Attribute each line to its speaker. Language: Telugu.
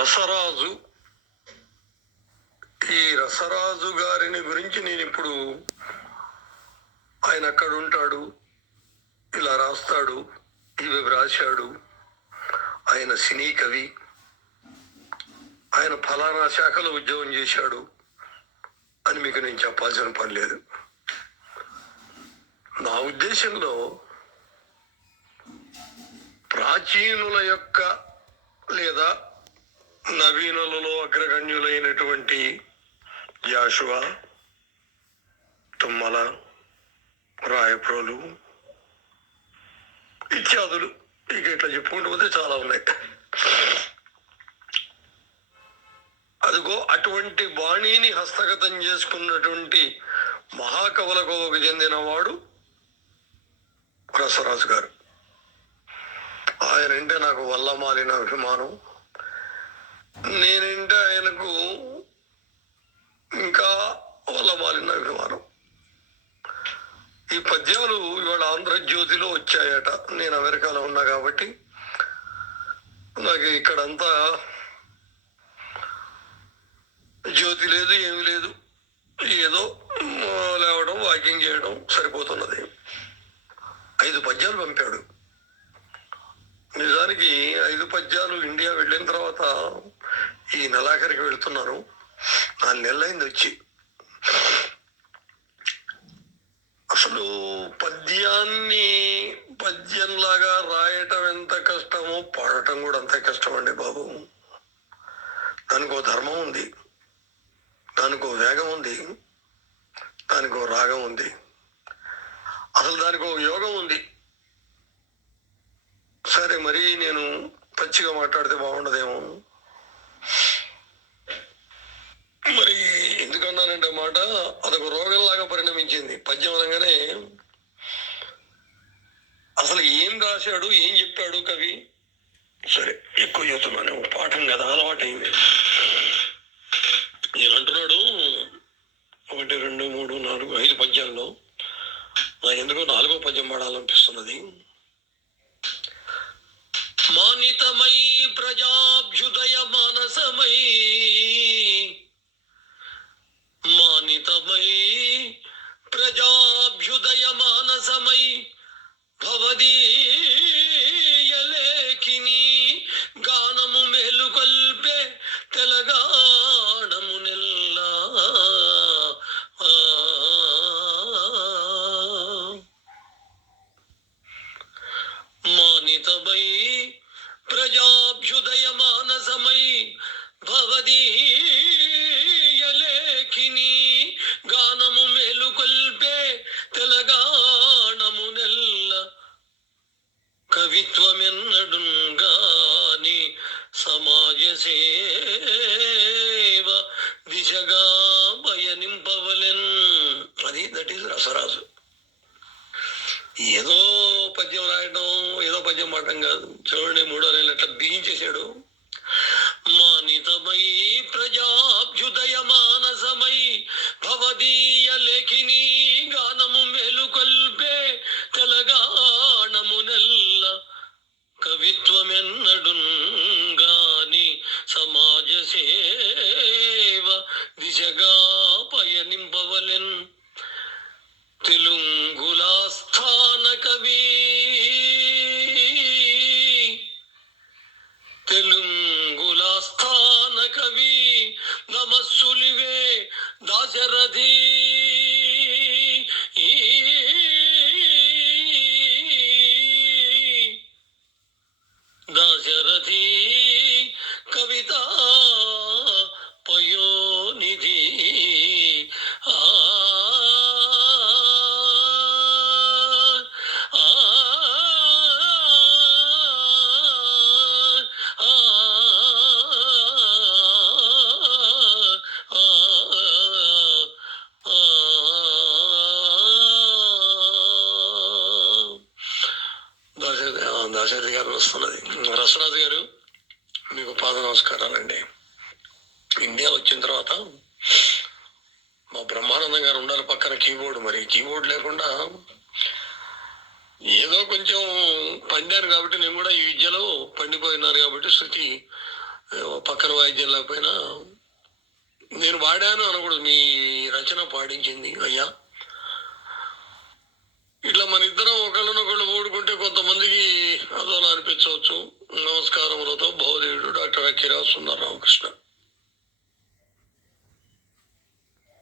Speaker 1: రసరాజు. ఈ రసరాజు గారిని గురించి నేను ఇప్పుడు ఆయన అక్కడ ఉంటాడు? ఇలా రాస్తాడు ఇవి రాశాడు. ఆయన సినీ కవి. ఆయన ఫలానా శాఖలో ఉద్యోగం చేశాడు అని మీకు నేను చెప్పాల్సిన పని లేదు. నా ఉద్దేశంలో ప్రాచీనుల యొక్క లేదా నవీనులలో అగ్రగణ్యులైనటువంటి యాశువ తుమ్మల రాయప్రోలు ఇత్యాదులు. ఇక ఇట్లా చెప్పుకుంటూ పోతే చాలా ఉన్నాయి. అదిగో అటువంటి బాణీని హస్తగతం చేసుకున్నటువంటి మహాకవులకు చెందినవాడు రసరాజు గారు. ఆయన అంటే నాకు వల్లమాలిన అభిమానం. నేనంటే ఆయనకు ఇంకా వల్లమాలిన అభిమానం ఈ పద్యాలు ఇవాళ ఆంధ్రజ్యోతిలో వచ్చాయట. నేను అమెరికాలో ఉన్నా కాబట్టి నాకు ఇక్కడంతా జ్యోతి లేదు ఏమీ లేదు. ఏదో లేవడం వాకింగ్ చేయడం సరిపోతున్నది. ఐదు పద్యాలు పంపాడు. నిజానికి ఐదు పద్యాలు ఇండియా వెళ్ళిన తర్వాత ఈ నెలాఖరికి వెళ్తున్నారు. నాలుగు నెలలైంది వచ్చి. అసలు పద్యాన్ని పద్యంలాగా రాయటం ఎంత కష్టమో పాడటం కూడా అంత కష్టం అండి బాబు. దానికి ఓ ధర్మం ఉంది. దానికి ఓ వేగం ఉంది. దానికి ఓ రాగం ఉంది. అసలు దానికి ఓ యోగం ఉంది. సరే మరి నేను పచ్చిగా మాట్లాడితే బాగుండదేమో. మరి ఎందుకన్నానంటే మాట? అదొక రోగంలాగా పరిణమించింది. పద్యం అనగానే అసలు ఏం రాశాడు ఏం చెప్పాడు కవి? సరే ఎక్కువ చెప్తున్నాను. పాఠం కదా అలవాటైంది. నేను అంటున్నాడు ఒకటి రెండు మూడు నాలుగు ఐదు పద్యాల్లో నాకు ఎందుకో నాలుగో పద్యం పాడాలనిపిస్తున్నది మానితమై ప్రజాభ్యుదయ మానసమై మానితమై నింపవలెన్. అది దట్ ఈస్ రసరాజు. ఏదో పద్యం రాయడం ఏదో పద్యం పాడటం కాదు. చూడండి మూడో నెలలు ఎట్లా బిగించేశాడు? మానితమై ప్రజాభ్యుదయ మానసమై భవదీయ లేఖిని గానము మేలుకొల్పే తెలంగాణము నెల్ల కవిత్వమెన్నడుగాని సమాజ సేవ దిశగా నింపవలెన్ తెలుగులాస్థాన కవి తెలుగులాస్థాన కవి నమస్సులివే దాశరథీ. దాశరథి దాశరథి గారు వస్తున్నది. రసరాజు గారు మీకు పాద నమస్కారాలండి. ఇండియా వచ్చిన తర్వాత మా బ్రహ్మానందం గారు ఉండాలి పక్కన కీబోర్డ్ మరి. కీబోర్డ్ లేకుండా ఏదో కొంచెం పండారు కాబట్టి నేను కూడా ఈ విద్యలో పండిపోయినారు కాబట్టి శృతి పక్కన వాయిద్యం లేకపోయినా నేను వాడాను అనకూడదు. మీ రచన పాటించింది అయ్యా ఇట్లా మన ఇద్దరం ఒక నమస్కారములతో భౌదేవుడు డాక్టర్ అఖిరా సుందర రామకృష్ణ